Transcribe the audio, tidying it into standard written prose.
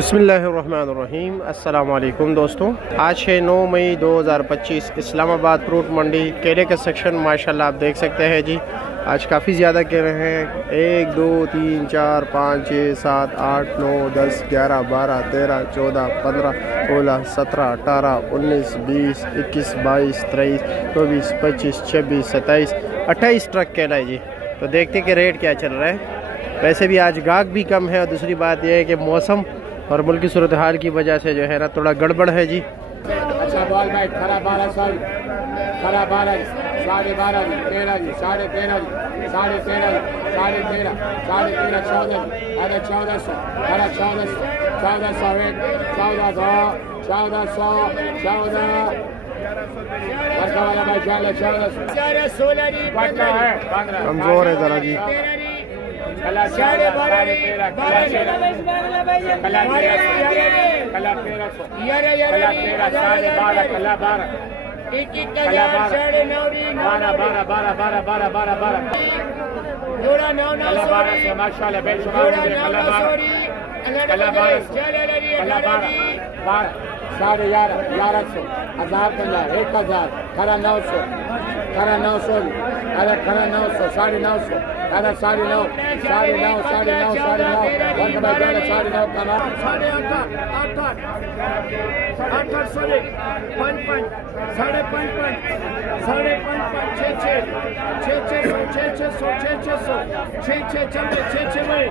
बिस्मिल्लाहिर्रहमानिर्रहीम। अस्सलाम वालेकुम दोस्तों, आज है 9 मई 2025। इस्लामाबाद फ्रूट मंडी केले का सेक्शन माशाल्लाह आप देख सकते हैं जी। आज काफ़ी ज़्यादा केले हैं। 1 2 3 4 5 6 7 8 9 10 11 12 13 14 15 16 17 18 19 20 21 22 23 24 25 26 27 28 ट्रक केला है जी। तो देखते कि रेट क्या चल रहा है। वैसे भी आज गाहक भी कम है और दूसरी बात यह है कि मौसम और मुल्क की सूरत हाल की वजह से जो है ना थोड़ा गड़बड़ है जी। अच्छा बॉल बैट खरा 1200 खरा 12 साढ़े 12 13 जी साढ़े 13 जी साढ़े 13 साढ़े 13 साढ़े 13 14 अरे 1400 अरे 1400 1400 वर्षा वाला भाई 1400 कमज़ोर है ज़रा जी। साढ़े 13 कला 6 6 6 6 6 6 6 6 6 6 6 6 6